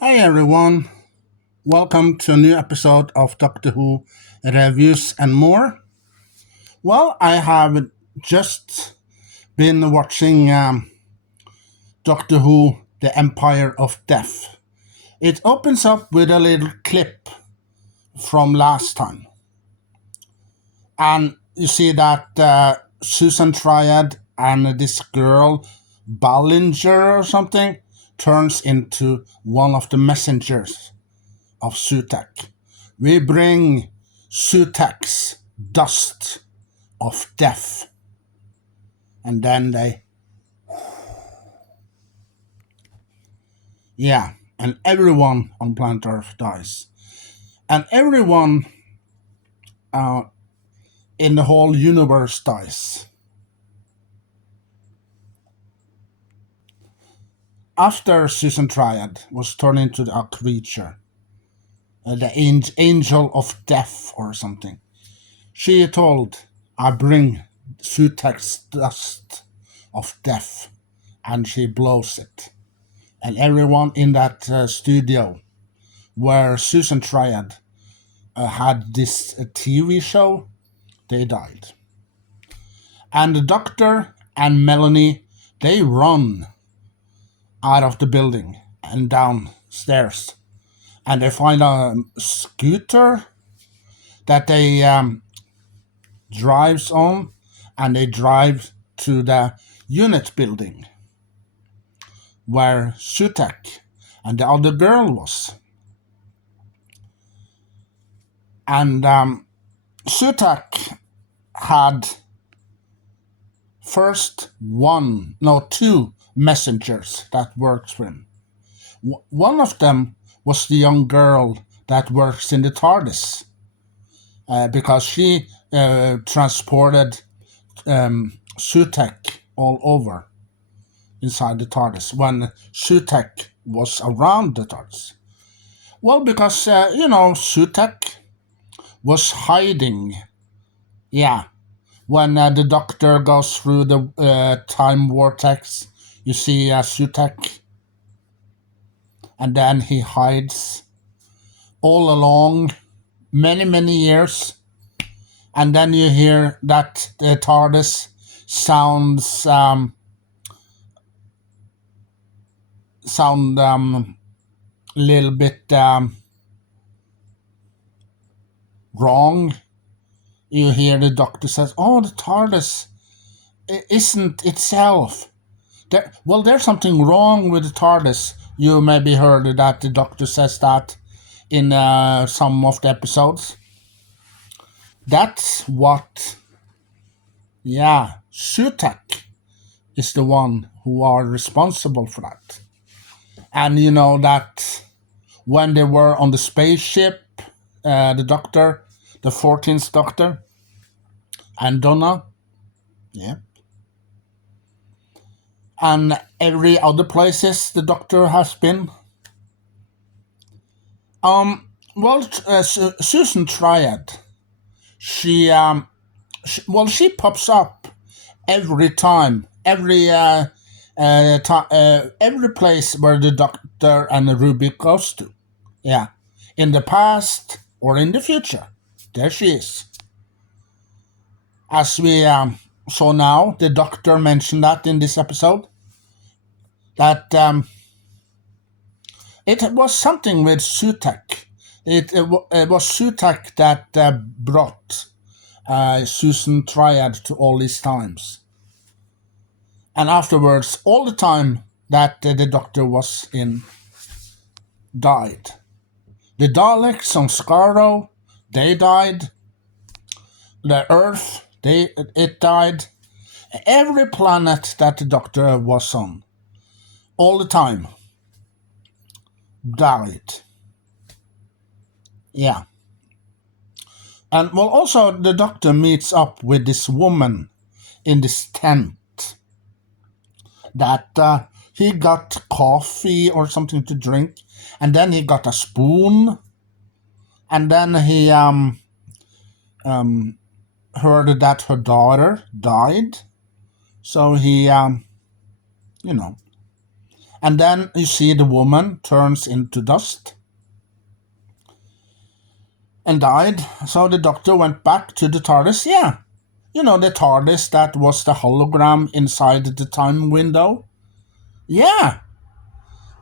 Hi everyone, welcome to a new episode of Doctor Who reviews and more. Well, I have just been watching Doctor Who The Empire of Death. It opens up with a little clip from last time, and you see that Susan Triad and this girl, Ballinger or something, turns into one of the messengers of Sutek. We bring Sutek's dust of death. And then and everyone on planet Earth dies. And everyone uh, in the whole universe dies. After Susan Triad was turned into a creature, the angel of death or something, she told, I bring Sutek's dust of death, and she blows it. And everyone in that studio where Susan Triad had this TV show, they died. And the doctor and Melanie, they run out of the building and downstairs. And they find a scooter that they drives on, and they drive to the unit building where Sutek and the other girl was. And Sutek had first two messengers that worked for him. One of them was the young girl that works in the TARDIS, because she transported Sutek all over inside the TARDIS when Sutek was around the TARDIS. Well, because, Sutek was hiding. Yeah. When the doctor goes through the time vortex, you see Sutek, and then he hides all along many, many years. And then you hear that the TARDIS sound a little bit wrong. You hear the doctor says, "Oh, the TARDIS isn't itself." There's something wrong with the TARDIS. You maybe heard that the doctor says that in some of the episodes. That's what, Sutek is the one who are responsible for that. And you know that when they were on the spaceship, the doctor, the 14th doctor, and Donna, and every other places the doctor has been. Susan Triad, she pops up every time, every place where the doctor and the Ruby goes to. Yeah, in the past or in the future, there she is. As we saw now, the doctor mentioned that in this episode, that it was something with Sutek. It was Sutek that brought Susan Triad to all these times. And afterwards, all the time that the doctor was in, died. The Daleks on Skaro, they died. The Earth, it died. Every planet that the doctor was on, all the time, died. Yeah. And also the doctor meets up with this woman in this tent that he got coffee or something to drink, and then he got a spoon, and then he heard that her daughter died, so he And then you see the woman turns into dust and died. So the Doctor went back to the TARDIS. Yeah, the TARDIS that was the hologram inside the time window. Yeah.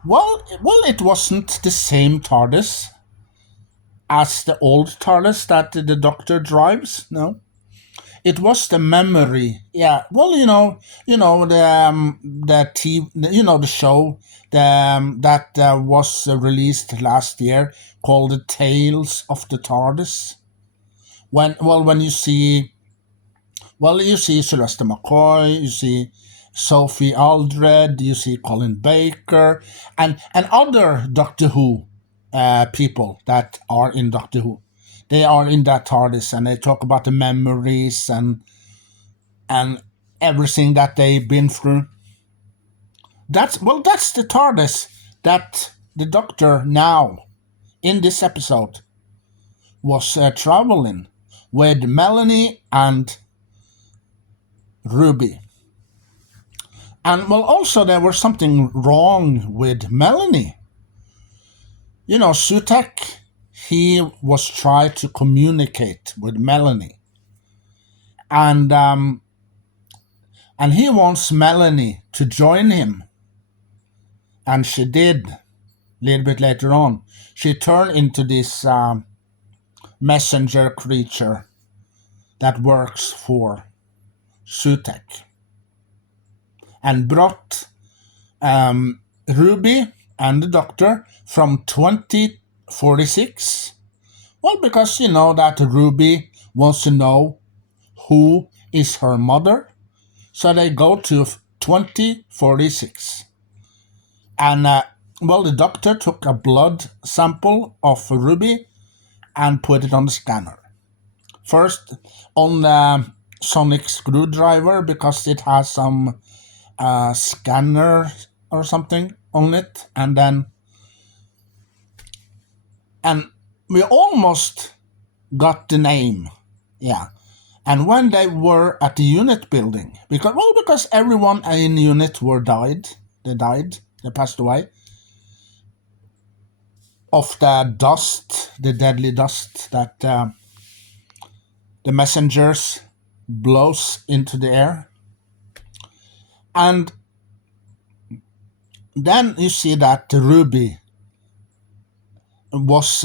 Well, it wasn't the same TARDIS as the old TARDIS that the Doctor drives. No, it was the memory. Yeah. Well, the TV, the show that was released last year called The Tales of the TARDIS. When you see Sylvester McCoy, you see Sophie Aldred, you see Colin Baker, and other Doctor Who people that are in Doctor Who. They are in that TARDIS, and they talk about the memories and everything that they've been through. That's the TARDIS that the Doctor now in this episode was traveling with Melanie and Ruby. And also there was something wrong with Melanie. Sutek, he was trying to communicate with Melanie. And he wants Melanie to join him. And she did, a little bit later on. She turned into this messenger creature that works for Sutek. And brought Ruby and the Doctor from 2046. Well, because that Ruby wants to know who is her mother. So they go to 2046. And, the Doctor took a blood sample of Ruby and put it on the scanner. First on the sonic screwdriver because it has some scanner or something on it, and we almost got the name. Yeah. And when they were at the unit building, because everyone in unit they passed away of the dust, the deadly dust that the messengers blows into the air. And then you see that Ruby was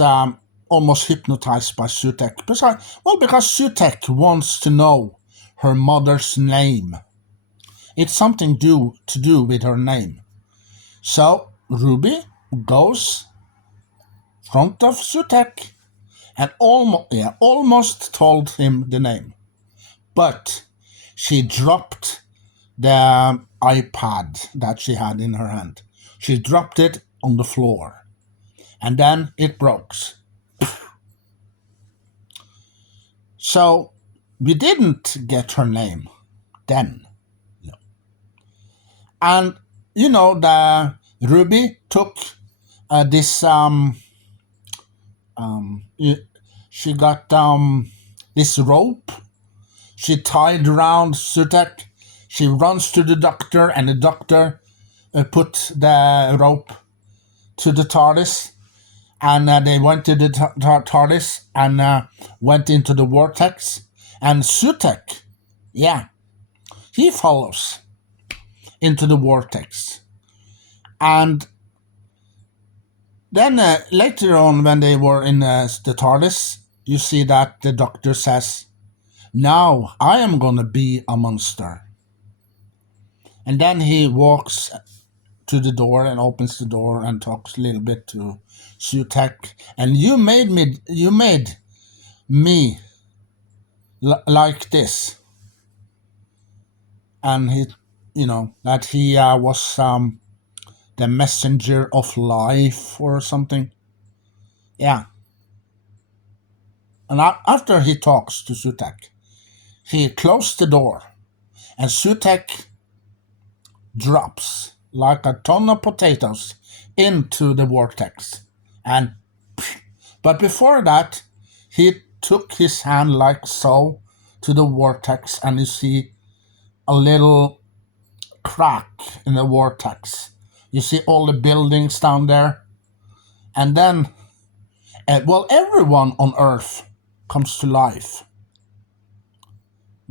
almost hypnotized by Sutek. Because Sutek wants to know her mother's name. It's something to do with her name. So Ruby goes front of Sutek and almost told him the name. But she dropped the iPad that she had in her hand. She dropped it on the floor. And then it broke. So we didn't get her name then. No. And, the Ruby took this, she got this rope. She tied around Sutek. She runs to the Doctor, and the Doctor put the rope to the TARDIS. And they went to the TARDIS and went into the vortex. And Sutek, he follows into the vortex. And then later on, when they were in the TARDIS, you see that the Doctor says, "Now I am going to be a monster." And then he walks to the door and opens the door and talks a little bit to Sutek. And you made me like this. And he, that he was the messenger of life or something. Yeah. And after he talks to Sutek, he closed the door, and Sutek drops like a ton of potatoes into the vortex. But before that, he took his hand like so to the vortex, and you see a little crack in the vortex You see all the buildings down there. And then, everyone on Earth comes to life.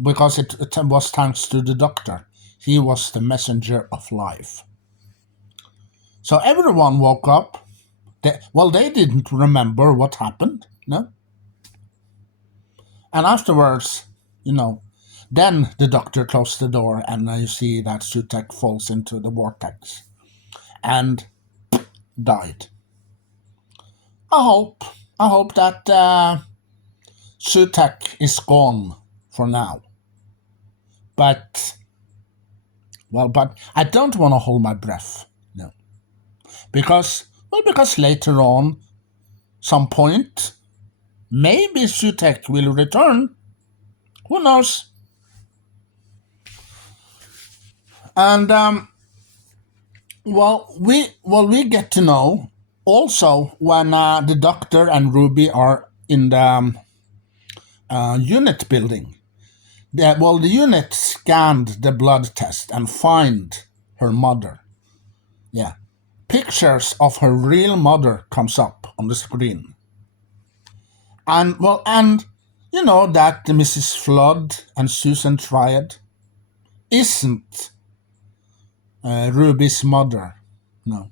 Because it was thanks to the doctor. He was the messenger of life. So everyone woke up. They didn't remember what happened, no? And afterwards, then the doctor closed the door, and you see that Sutek falls into the vortex and died. I hope that Sutek is gone for now. But I don't want to hold my breath, no. Because later on, some point, maybe Sutek will return. Who knows? And we get to know also when the doctor and Ruby are in the unit building. The unit scanned the blood test and find her mother. Yeah, pictures of her real mother comes up on the screen. And you know that Mrs. Flood and Susan Triad isn't Ruby's mother, no.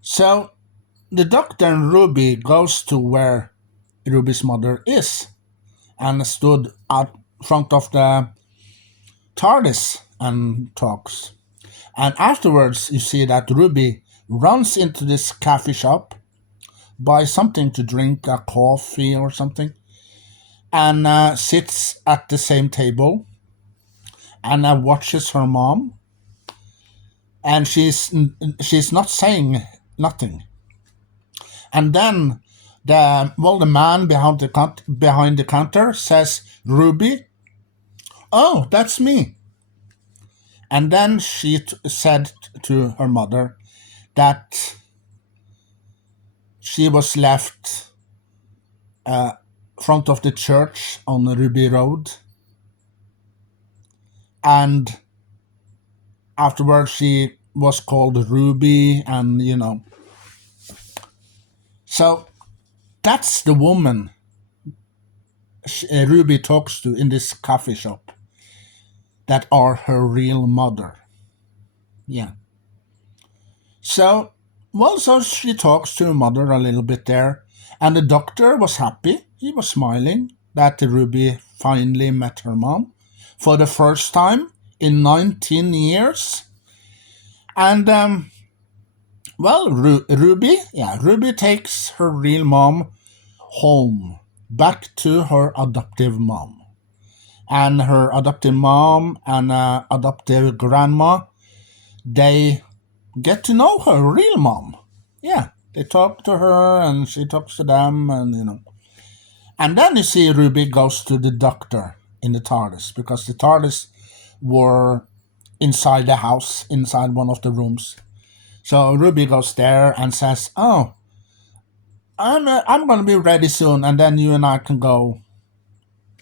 So the doctor and Ruby goes to where Ruby's mother is and stood out front of the TARDIS and talks. And afterwards, you see that Ruby runs into this coffee shop, buys something to drink, a coffee or something, and sits at the same table and watches her mom. And she's not saying nothing. And then the man behind the counter says, "Ruby, oh, that's me." And then she said to her mother that she was left front of the church on Ruby Road, and afterwards she was called Ruby, and so that's the woman Ruby talks to in this coffee shop that are her real mother. Yeah. So she talks to her mother a little bit there, and the doctor was happy. He was smiling that Ruby finally met her mom for the first time in 19 years. And Ruby takes her real mom home, back to her adoptive mom. And her adoptive mom and adoptive grandma, they get to know her real mom. Yeah, they talk to her and she talks to them, and And then you see Ruby goes to the doctor in the TARDIS, because the TARDIS were inside the house, inside one of the rooms. So Ruby goes there and says, "Oh, I'm going to be ready soon, and then you and I can go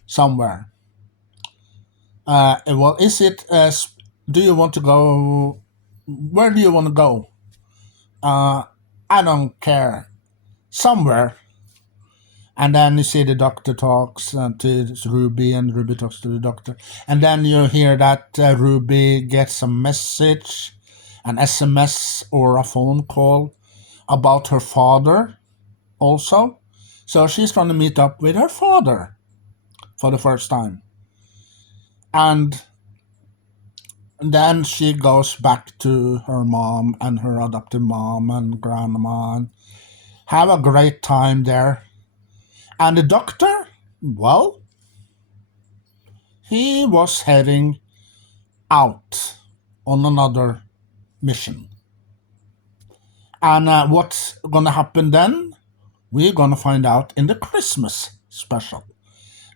somewhere." Is it? Do you want to go? Where do you want to go? I don't care. Somewhere. And then you see the doctor talks to Ruby, and Ruby talks to the doctor. And then you hear that Ruby gets a message, an SMS or a phone call about her father also. So she's going to meet up with her father for the first time. And then she goes back to her mom and her adoptive mom and grandma and have a great time there. And the doctor, well, he was heading out on another mission. And what's going to happen then? We're going to find out in the Christmas special.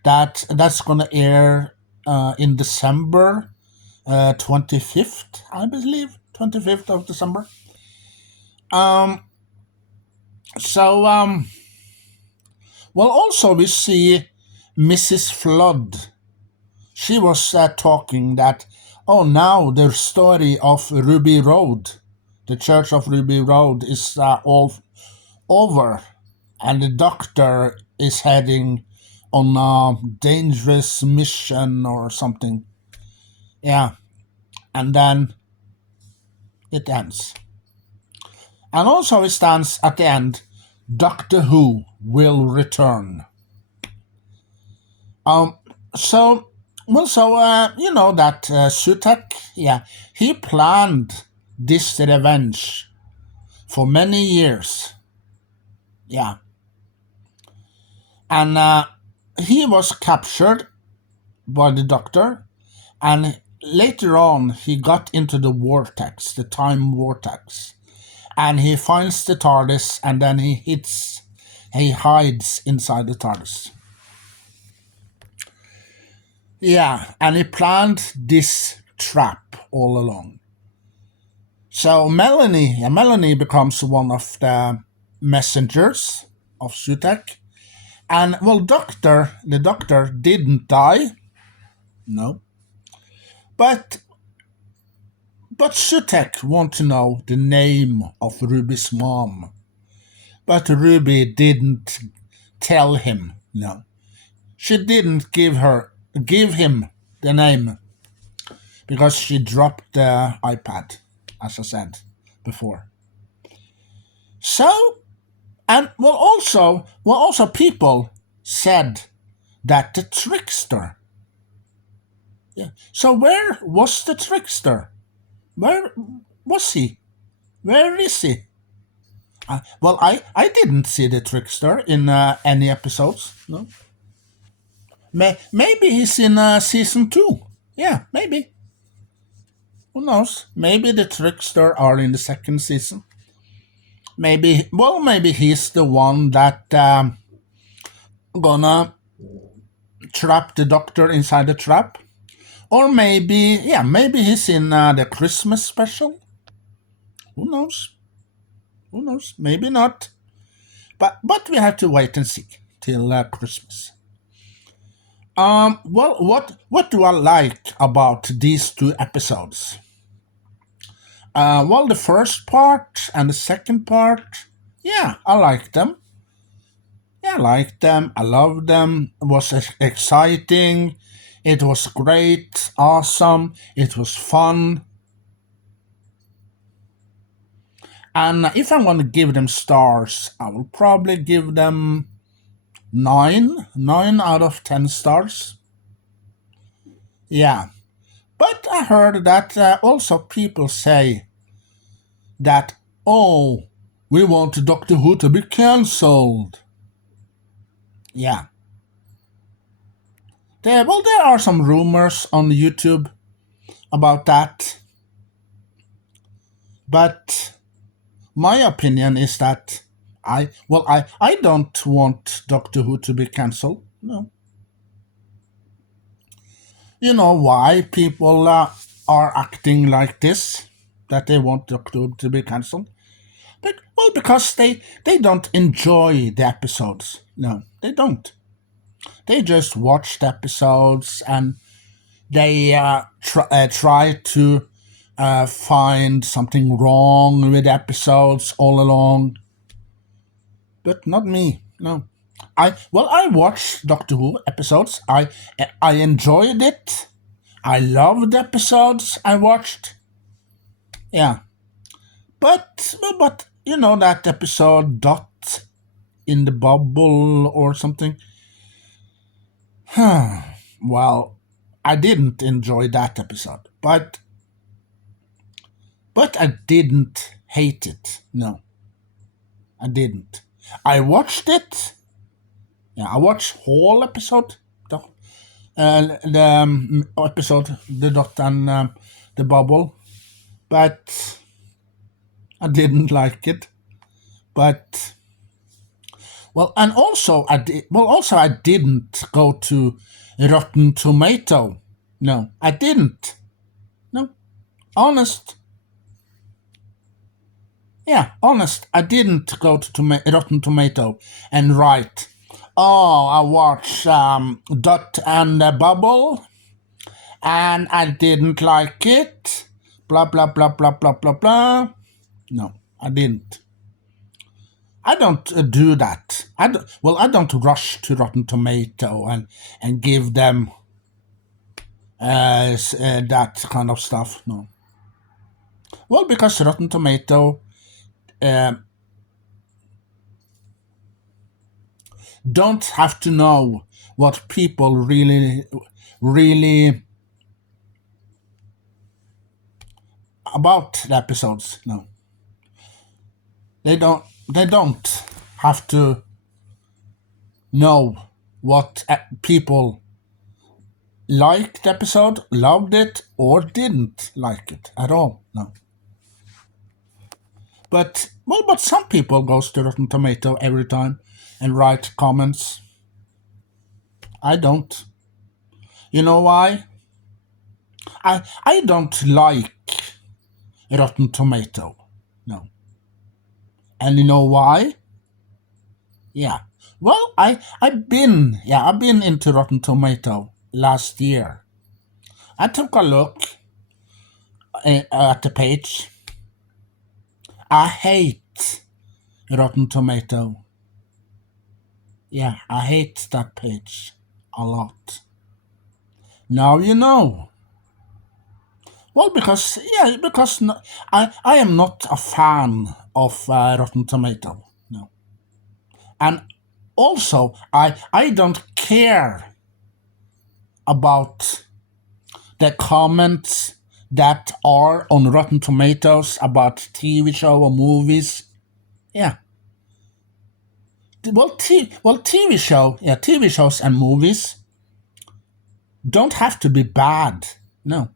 That's going to air in December 25th, I believe, 25th of December. Also we see Mrs. Flood. She was talking that, oh, now the story of Ruby Road, the Church of Ruby Road, is all over, and the doctor is heading on a dangerous mission or something. Yeah, and then it ends. And also it stands at the end, Doctor Who will return. So you know that Sutek, yeah, he planned this revenge for many years. Yeah. And he was captured by the Doctor, and later on he got into the vortex, the time vortex, and he finds the TARDIS, and then he hides inside the TARDIS. Yeah, and he planned this trap all along. So Melanie becomes one of the messengers of Sutek, and well, the Doctor didn't die, no, but Sutek want to know the name of Ruby's mom, but Ruby didn't tell him, no, she didn't give him the name because she dropped the iPad, as I said before. So, and also people said that the trickster. Yeah. So where was the trickster? Where was he? Where is he? I didn't see the trickster in any episodes. No. Maybe he's in season 2. Yeah, maybe. Who knows? Maybe the trickster are in the second season. Maybe he's the one that gonna trap the Doctor inside the trap. Or maybe he's in the Christmas special. Who knows? Maybe not. But we have to wait and see till Christmas. What do I like about these 2 episodes? The first part and the second part, yeah, I like them. Yeah, I like them. I love them. It was exciting. It was great, awesome. It was fun. And if I'm going to give them stars, I will probably give them 9 out of 10 stars. Yeah. But I heard that also people say that, oh, we want Doctor Who to be cancelled. Yeah. There are some rumors on YouTube about that. But my opinion is that I don't want Doctor Who to be cancelled. No. You know why people are acting like this, that they want Doctor Who to be cancelled? Because they don't enjoy the episodes. No, they don't. They just watch the episodes and they try to find something wrong with episodes all along. But not me. No. I watched Doctor Who episodes. I enjoyed it. I loved the episodes I watched. Yeah. But you know that episode Dot in the Bubble or something? Well, I didn't enjoy that episode. But I didn't hate it. No. I didn't. I watched it. Yeah, I watched whole episode. The episode, the Dot and the Bubble. But I didn't like it. But and also I didn't go to Rotten Tomato. No, I didn't. No, honest. Yeah, honest. I didn't go to Rotten Tomato and write, oh, I watch Dot and Bubble, and I didn't like it. Blah, blah, blah, blah, blah, blah, blah. No, I didn't. I don't do that. I don't rush to Rotten Tomato and give them that kind of stuff. No. Well, because Rotten Tomato don't have to know what people really about the episodes. No, they don't. They don't have to know what people liked the episode, loved it, or didn't like it at all. No. But some people goes to Rotten Tomato every time and write comments. I don't. You know why? I don't like Rotten Tomato. No. And you know why? Yeah. Well, I've been into Rotten Tomato last year. I took a look at the page. I hate Rotten Tomato. Yeah, I hate that page a lot. Now you know. Well, because I am not a fan of Rotten Tomato. No, and also I don't care about the comments that are on Rotten Tomatoes about TV show or movies. Yeah. Well, TV shows and movies don't have to be bad. No.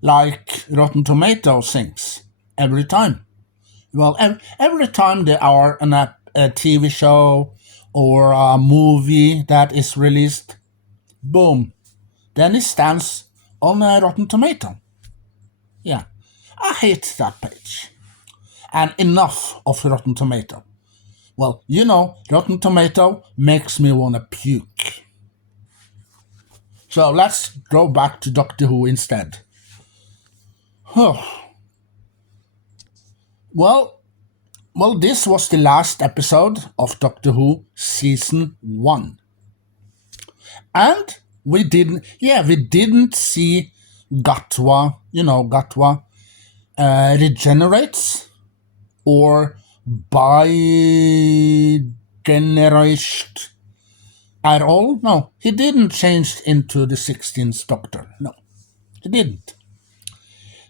Like Rotten Tomatoes thinks every time. Well, every time there are a TV show or a movie that is released, boom, then it stands on a Rotten Tomato. Yeah, I hate that page. And enough of Rotten Tomato. Well, Rotten Tomato makes me want to puke. So let's go back to Doctor Who instead. Well, this was the last episode of Doctor Who Season 1. And we didn't see Gatwa, regenerates or bi-generation at all. No, he didn't change into the 16th Doctor. No, he didn't.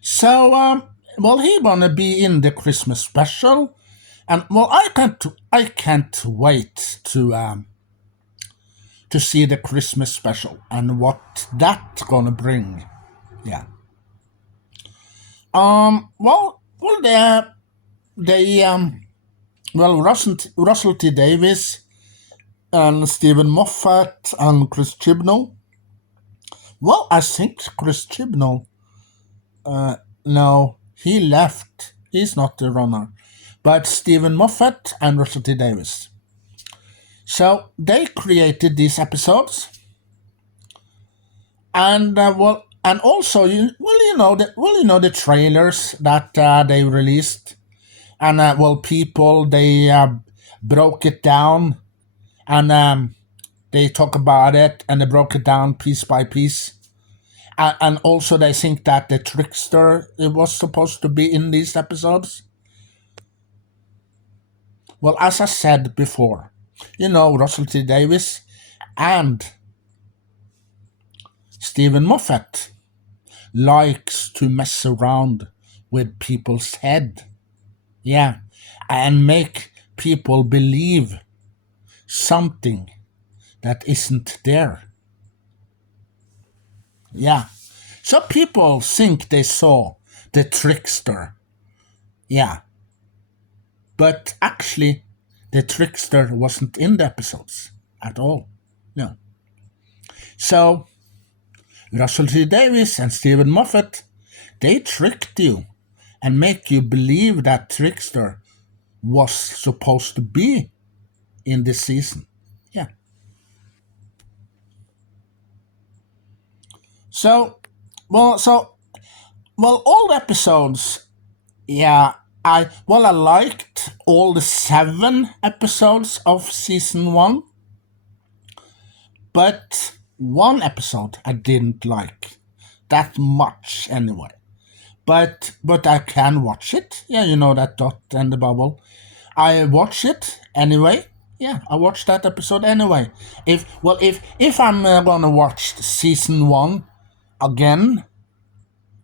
So, he gonna be in the Christmas special, and I can't wait to see the Christmas special and what that's gonna bring. Yeah. Russell T Davies and Stephen Moffat and Chris Chibnall. Well, I think Chris Chibnall. No, he left. He's not the runner. But Stephen Moffat and Russell T Davies. So they created these episodes, and and also the trailers that they released, and people they broke it down, and they talk about it, and they broke it down piece by piece. And also they think that the trickster was supposed to be in these episodes. Well, as I said before, Russell T Davies and Stephen Moffat likes to mess around with people's head. Yeah, and make people believe something that isn't there. Yeah. So people think they saw the trickster. Yeah. But actually, the trickster wasn't in the episodes at all. No. So, Russell T Davies and Stephen Moffat, they tricked you and make you believe that trickster was supposed to be in this season. Yeah. So, well, so well, all the episodes. Yeah, I liked all the 7 episodes of season 1, but one episode I didn't like that much anyway. But I can watch it. Yeah, you know that dot and the bubble. I watch it anyway. Yeah, I watched that episode anyway. If I'm gonna watch season 1 again,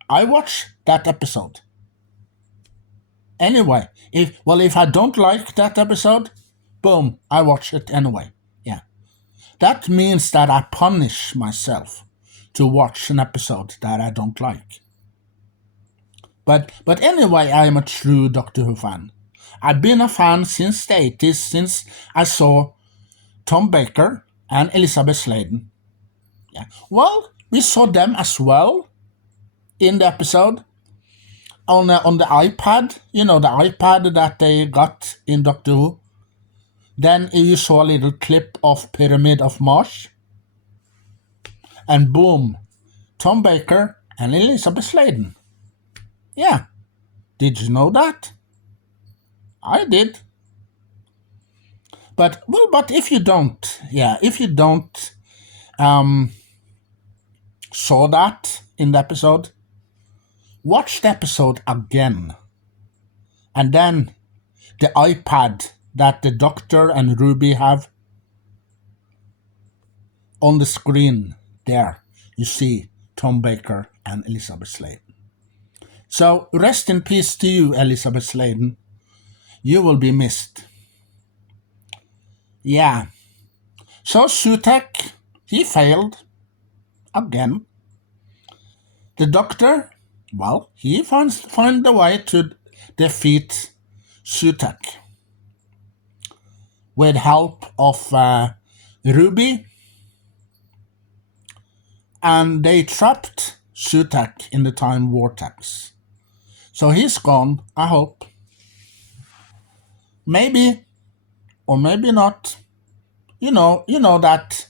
I watch that episode anyway. If I don't like that episode, boom, I watch it anyway. Yeah, that means that I punish myself to watch an episode that I don't like. But anyway, I am a true Doctor Who fan. I've been a fan since the 80s, since I saw Tom Baker and Elizabeth Sladen. Yeah. Well, we saw them as well in the episode on the iPad. You know, the iPad that they got in Doctor Who. Then you saw a little clip of Pyramid of Mars. And boom, Tom Baker and Elizabeth Sladen. Yeah. Did you know that? I did. But if you don't, saw that in the episode, watch the episode again, and then the iPad that the Doctor and Ruby have on the screen there, you see Tom Baker and Elizabeth Sladen. So rest in peace to you, Elizabeth Sladen. You will be missed. Yeah. So Sutek, he failed again. The Doctor, well, he found a way to defeat Sutek with help of Ruby, and they trapped Sutek in the time vortex. So he's gone, I hope. Maybe, or maybe not. You know that.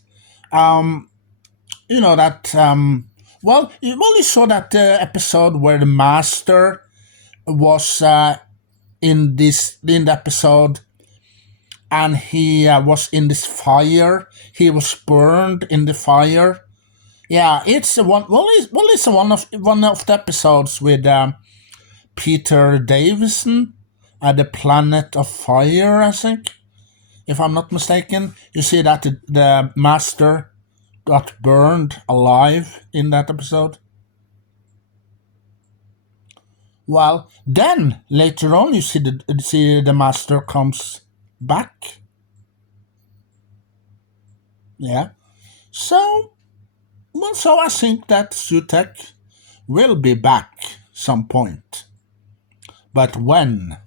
Well, you saw that episode where the Master was in the episode, and he was in this fire. He was burned in the fire. Yeah, it's one. It's one of the episodes with Peter Davison at the Planet of Fire, I think, if I'm not mistaken. You see that the Master got burned alive in that episode. Well, then later on, you see the Master comes back. Yeah, so I think that Sutek will be back some point, but when?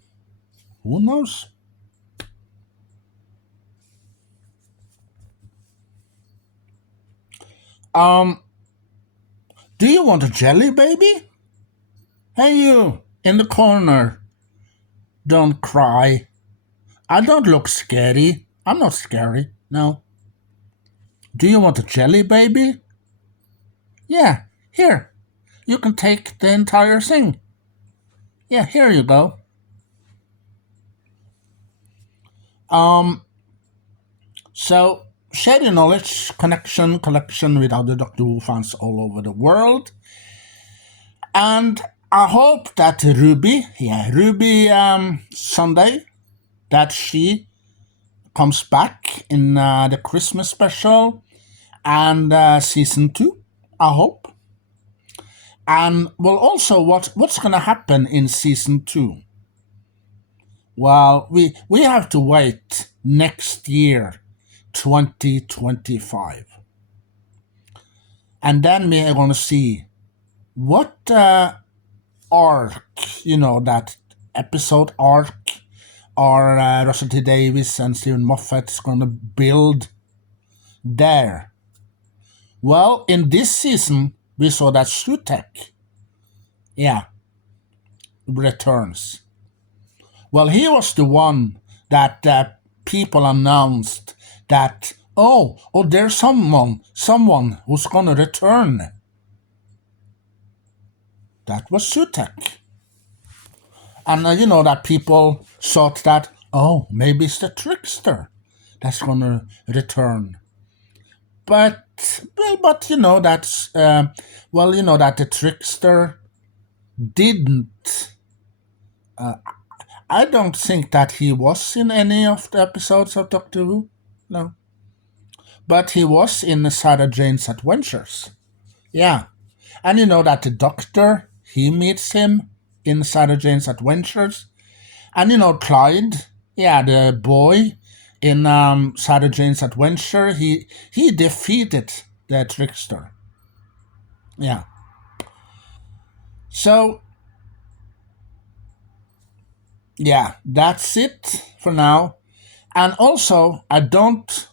Who knows? Do you want a jelly, baby? Hey, you in the corner. Don't cry. I don't look scary. I'm not scary, no. Do you want a jelly, baby? Yeah, here. You can take the entire thing. Yeah, here you go. So, share your knowledge, collection with other Doctor Who fans all over the world. And I hope that Ruby Sunday, that she comes back in the Christmas special and season 2, I hope. And well, also what's going to happen in season 2? Well, we have to wait next year, 2025. And then we are going to see what arc, that episode arc, are Russell T Davies and Stephen Moffat is going to build there. Well, in this season, we saw that Sutek, returns. Well, he was the one that people announced that, there's someone who's going to return. That was Sutek. And you know that people thought that, oh, maybe it's the trickster that's going to return. But you know that's you know that the trickster didn't. I don't think that he was in any of the episodes of Doctor Who. No, but he was in Sarah Jane's Adventures. Yeah, and you know that the Doctor he meets him in Sarah Jane's Adventures, and you know Clyde, yeah, the boy in Sarah Jane's Adventure, he defeated the trickster. Yeah. So yeah, that's it for now. And also, I don't